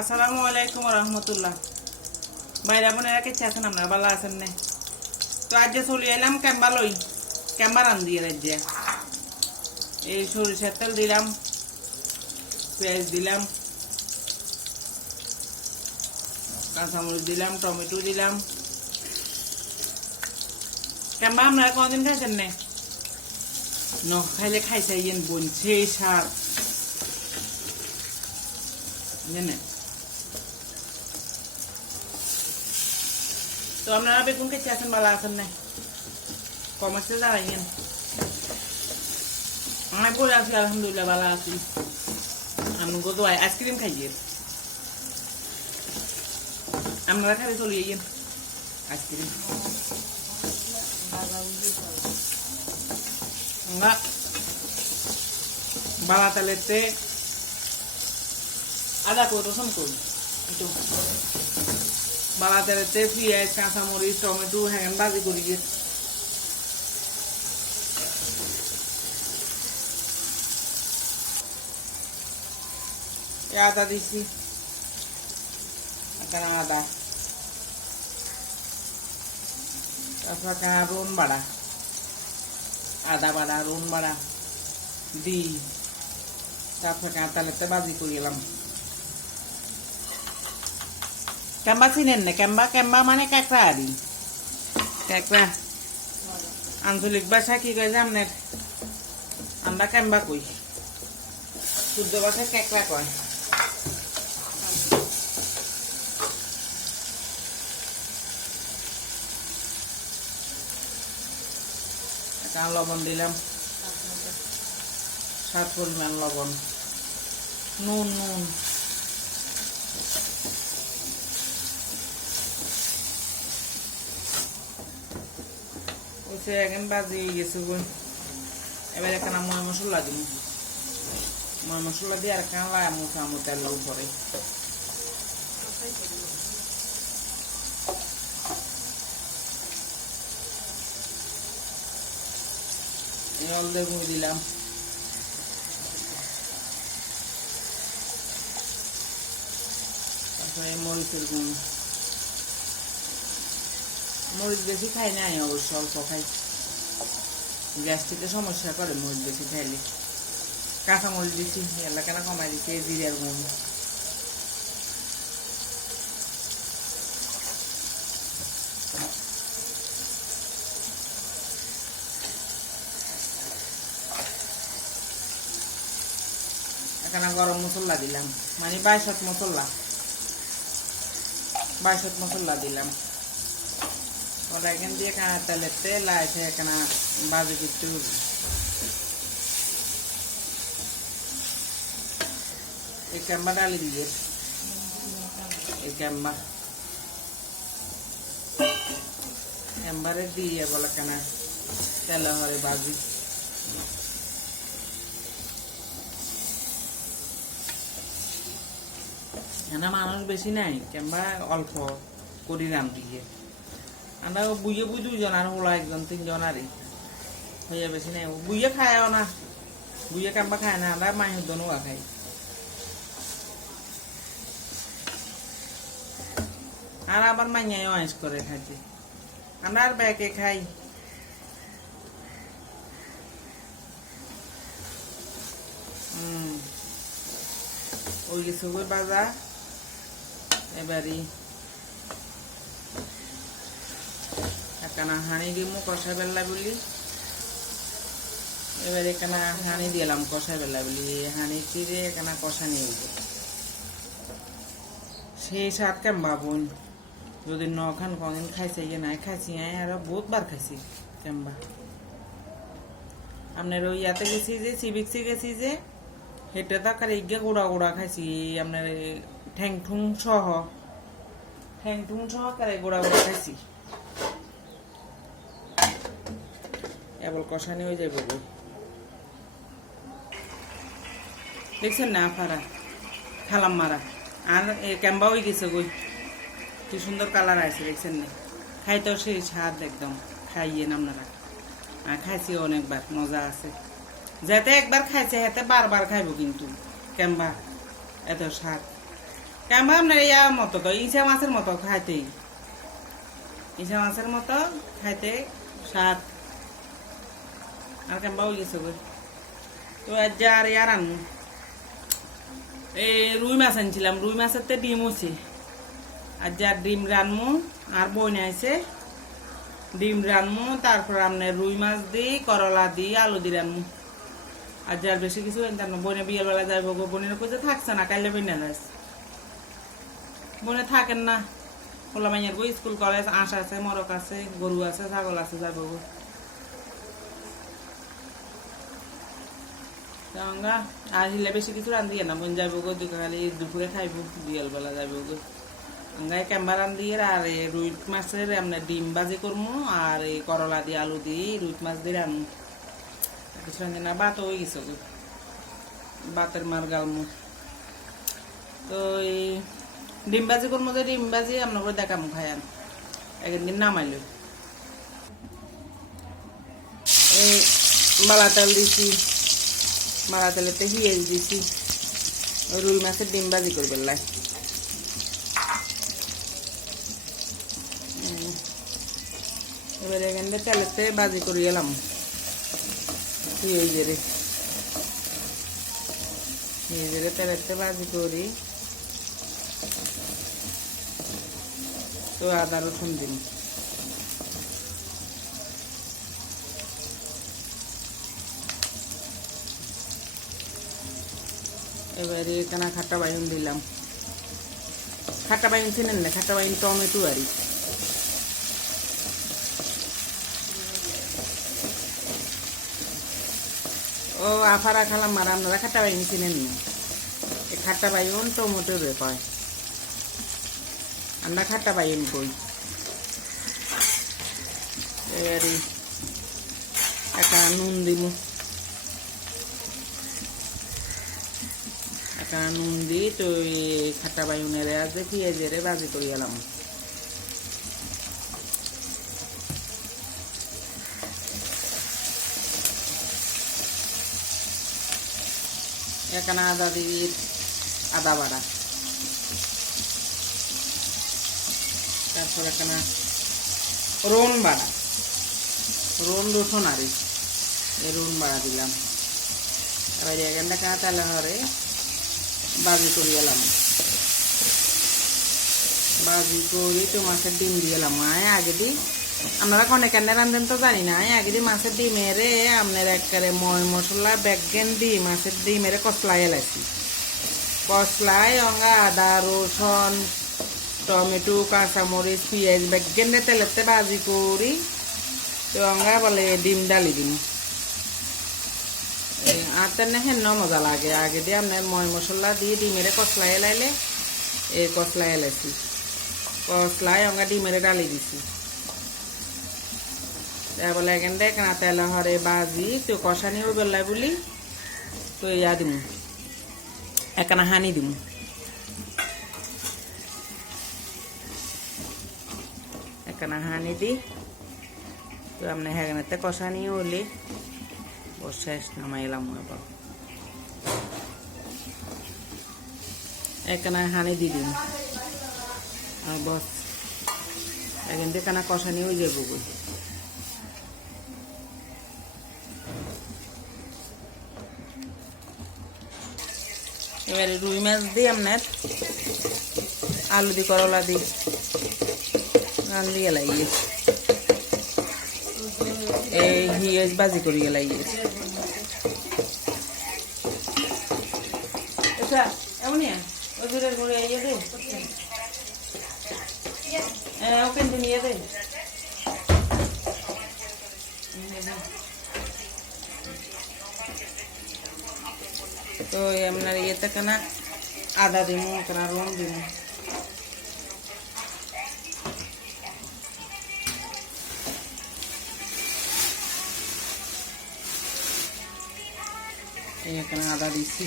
আসসালামু আলাইকুম রহমতুল্লাহ। বাইরা বোনেরা কে আছেন আপনারা ভালো আছেন না? তো আজ যে চলে এলাম ক্যাম্বা লই ক্যাম্বা রান দিয়ে রাজ্যে এই সরিষার তেল দিলাম, পেঁয়াজ দিলাম, কাঁচামরিচ দিলাম, টমেটো দিলাম। ক্যাম্বা, আপনারা কোনদিন খাইছেন না? ন, খাইলে খাইছে ইয়েন বনছে সার। জানেন? তো আপনারা বেগুন কেটে আছেন ভালো আছেন না কমার্সে দাঁড়াইয়েন আমি বলে আছি আলহামদুলিল্লাহ, ভালো আছি। আমি গো দোয়াই আইসক্রিম খাইয়ে আপনারা খাবে চলে যাইয়েন ice cream. nga bala talete ada ko to sam bala talete পিঁয়াজ কাঁচামরিচ, টমেটো হ্যাঁ বাজি করি আদা দিছি। এখানে আদা। তারপর এখানে রুন বাড়া। আদা বাড়া, রুন বাড়া। দি। তারপর কাঁতালেতে বাজি করিলাম ক্যাম্বা চিনেন না ক্যাম্বা ক্যাম্বা মানে কাঁকড়া আরি কাঁকড়া আঞ্চলিক ভাষা কি কয় যে আপনার আমরা ক্যাম্বা কই শুদ্ধ ভাষায় কাঁকড়া কয় লবণ দিলাম সাত পরিমাণ লবণ নুন নুন ওইসে এখন বাজি গেছে এবার এখানে ময় মশলা দিন ময় মশলা দিয়ে আর এখানে লাই মুখা মুটালের উপরে। দিলাম। তারপরে মরিচের গুঁড়ি। মরিচ বেশি খাই আমি অবশ্য, অল্প খাই গ্যাস্ট্রিকের সমস্যা করে মরিচ বেশি খাইলে। কাঁচা মরিচ দিচ্ছি এলাকাটা কমাই দিচ্ছি জিরার গুঁড়ি এখানে গরম মশলা দিলাম। মানে বাইশত মশলা। বাইশত মশলা দিলাম। ওটা এখান দিয়ে তেল আছে বাজে কিছু। এই ক্যাম্বা ডালি দিয়ে। এই ক্যাম্বা। ক্যাম্বারে দিয়ে বলে কেন? তেল হরে বাজি। এখানে মানুষ বেশি নাই কিংবা অল্প করি রাম দিয়ে। আমরা বুঝে বুঝ দুইজন আর হলো একজন, তিনজন আরই। হইয়া বেশি নাই। বুঝে খায়ও না। বুঝে কাম্বা খায় না আমরা মায়ের দনুয়া খাই আর আবার মাইয়াই অয়েস করে খাইছি আমরা আর ব্যাকে খাই। ওই ওই বাজা, এবারই এখানে হাঁড়ি দিমু কষা বেলা বলি। এবার এখানে হাঁড়ি দিলাম কষা বেলা বলি। হাঁড়ি চিরে এখানে কষা নিয়ে উঠে সেই সাত কেম বাবুন? যদি ন খান কদিন খাইছে ইয়ে নাই খাইছি আর বহুত বার খাইছি কেম্বা আপনার ওই ইয়াতে গেছি যে সিভিক্সে গেছি যে, হেঁটে তাকার ইগে গোড়া গোড়া খাইছি, আপনার ঠ্যাং ঠুং সহ। ঠ্যাং ঠুং সহ কারে গোড়া গোড়া খাইছি। এবার কষানি হয়ে যাবে গো দেখছেন না ফারা খালাম মারা। আর ক্যাম্বা হয়ে গেছে গই কি সুন্দর কালার আছে দেখছেন না? খাইতেও সেই স্বাদ একদম। খাইয়েন আপনারা। আর খাইছি অনেকবার, মজা আছে। যাতে একবার খাইছে, হাতে বারবার খাইব কিন্তু। কেম্বা এত স্বাদ। কেমন আপনার ইয়ার মতো তো ইসা মাছের মতো খাইতেই। ইসা মাছের মতো খাইতে স্বাদ আর কেমন হয়ে গেছে গো তো আজ যা আর ইয়ার আনু এই রুই মাছ আনছিলাম রুই মাছের তো ডিম হচ্ছে আর যা ডিম রানমু আর বই আইছে ডিম রানমু তারপর আপনার রুই মাছ দিই করলা দিই আলু দি রানমু আর যার বেশি কিছু জান না বনে বিয়ের বেলা যাইব গো বোনের কইতে থাকছে না কাইলে বইনা যাস বনে থাকেন না ওলা মাইয়ার গো স্কুল কলেজ আঁশ আছে মরক আছে গরু আছে ছাগল আছে যাইব গো আমরা আহিলে বেশি কিছু রান্ধিয়ে না বোন যাইব গো দুটো খালি দুপুরে খাইব বিয়ের বেলা যাইব গো গায়ে ক্যাম্বা রান্ধিয়ে আর এই রুই মাছের আপনার ডিম বাজি করমু আর এই করলা দিয়ে আলু দিয়ে রুই মাছ দিয়ে রান্নু কিছু রান্ধি না বাত হয়ে গেছে গো বাতের মার গালমু তো এই ডিম বাজি করমু যে ডিম বাজি আপনার দেখামু খায়ান একদিন নামাইলো এই বালা তেল দিছি বালা তেলেতে হিয়েজ দিছি। রুই মাছের ডিম বাজি করবে লাই। এবার এখানটা তেলেতে বাজি করে এলাম। পেঁয়াজের পেঁয়াজের তেলেতে বাজি করি। তো আদা রসুন দিন। এবারে এখানে খাট্টা বাইন দিলাম। খাট্টা বাইন চিনেন না, খাট্টা বাইন টমেটো আরি ও, আফারা খালাম মারা আপনারা খাট্টা বাইন চিনেন না। এই খাট্টা বাইন টমেটো রে পায় আমরা খাট্টা বাইন কই এবারে একটা নুন দিমু একটা নুন দি তো খাট্টা বাইনের আজ পেঁয়াজের বাজি করে এলাম এখানে আদা দিবি, আদা বাড়া। তারপর এখানে রোন বাড়া। রোন রসুন আরি এই রোন বাড়া দিলাম। এবার এখানটা কাঁচালে হরে বাজি করে এলাম। বাজি করে তো মাছের ডিম দিয়ে এলাম। আয়, আগে দিই আপনারা কনে কেন রান্ধেন তো জানি না। আগে দিই মাছের ডিমেরে আপনার একবারে ময় মশলা, বেগেন দিই মাছের ডিমেরে কসলাই এলাইছি। কসলাই অঙ্গা আদা, রসুন, টমেটো, কাঁচামরিচ, পেঁয়াজ, বেগেন তেলেতে বাজি করি। তো অঙ্গা বলে ডিম ডালি দিন আর তেনে হেন মজা লাগে। আগে দিয়ে আপনার ময় মশলা দিয়ে ডিমেরে কসলাই এলাইলে, এই কসলাই এলাইছি। কসলাই অঙ্গা ডিমেরে ডালি দিছি। বলে এখান থেকে না তেল, হরে, বাজি তো কষানি ও বেলাই বলি তো ইয়া দিম। একানা হানি দিম। একানা হানি দি, তো আপনি হ্যাগানাতে কষানি হলে শেষ নামাইলাম এবার এখানে হানি দি দিন আর বস এখান থেকে কানা কষানি হয়ে যাব এবারে রুই মাছ দিই আপনার আলু দি করলা দি রান্ধি গেলাই এই হিয়েজ বাজি করি গেলাই আচ্ছা এমনই ওই দূরের ঘুরে ইয়ে দে হ্যাঁ ওকে নিয়ে দে তো আপনার ইয়েতে কেনা আদা দিমু কেনা রুম দিমু এখানে আদা দিচ্ছি।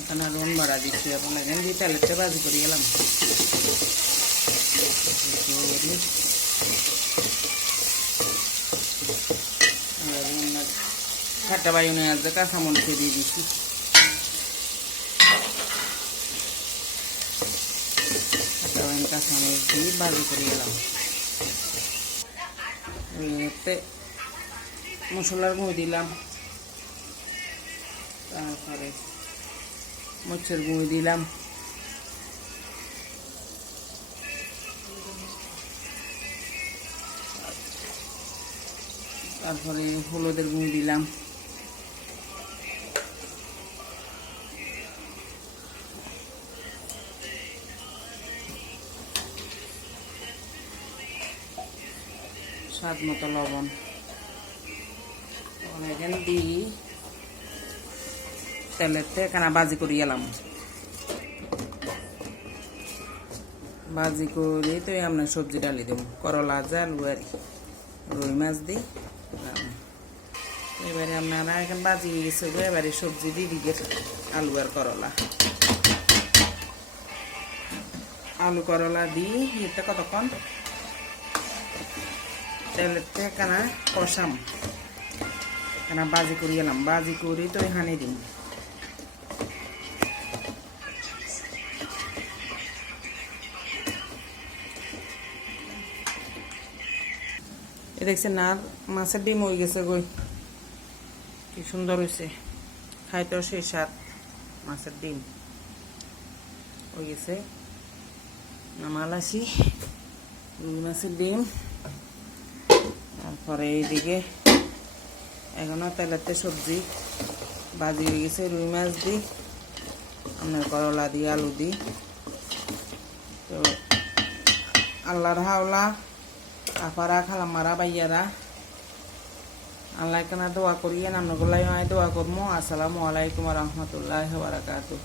এখানে রুন বাড়া দিচ্ছি আপনার এখানে দিয়ে তেলেরটা বাজি করে গেলাম। আর চারটা বাইনে আসবে কাঁচামরিচে দিয়ে দিচ্ছি। কাঁচামরিচ দিয়ে বাজি করে গেলাম মশলার গুঁড়ো দিলাম। তারপরে মরিচের গুঁড়ো দিলাম। তারপরে হলুদের গুঁড়ো দিলাম। স্বাদ মতো লবণ। এখানে দিই তেলেতে, এখানে বাজি করে এলাম। বাজি করে তো আমরা সবজি ডালি দেবো। করলা আলু আর রুই মাছ দিই। এবারে আপনারা এখন বাজি গেছে এবারে সবজি দিয়ে দিকে আলু আর করলা। আলু করলা দিই। এটা কতক্ষণ? থেকে কেনা কষাম। কেনা বাজি করে গেলাম বাজি করি তো এখানে এ দেখছেন না, মাছের ডিম হয়ে গেছে গই কি সুন্দর হয়েছে খাইতেও সেই স্বাদ, মাছের ডিম। হয়ে গেছে। নামালাসি রুই মাছের ডিম। তারপরে এইদিকে এখনও তেলেতে সবজি ভাজি হয়ে গেছে, রুই মাছ দিই আপনার করলা দিই আলু দিই তো আল্লাহর হাওলা আপারা খালামারা বাইয়ারা আল্লাহ কেনা দোয়া করিয়ে নামগুলাই দোয়া করব আসসালামু আলাইকুম রহমতুল্লাহ বারাকাতুহ।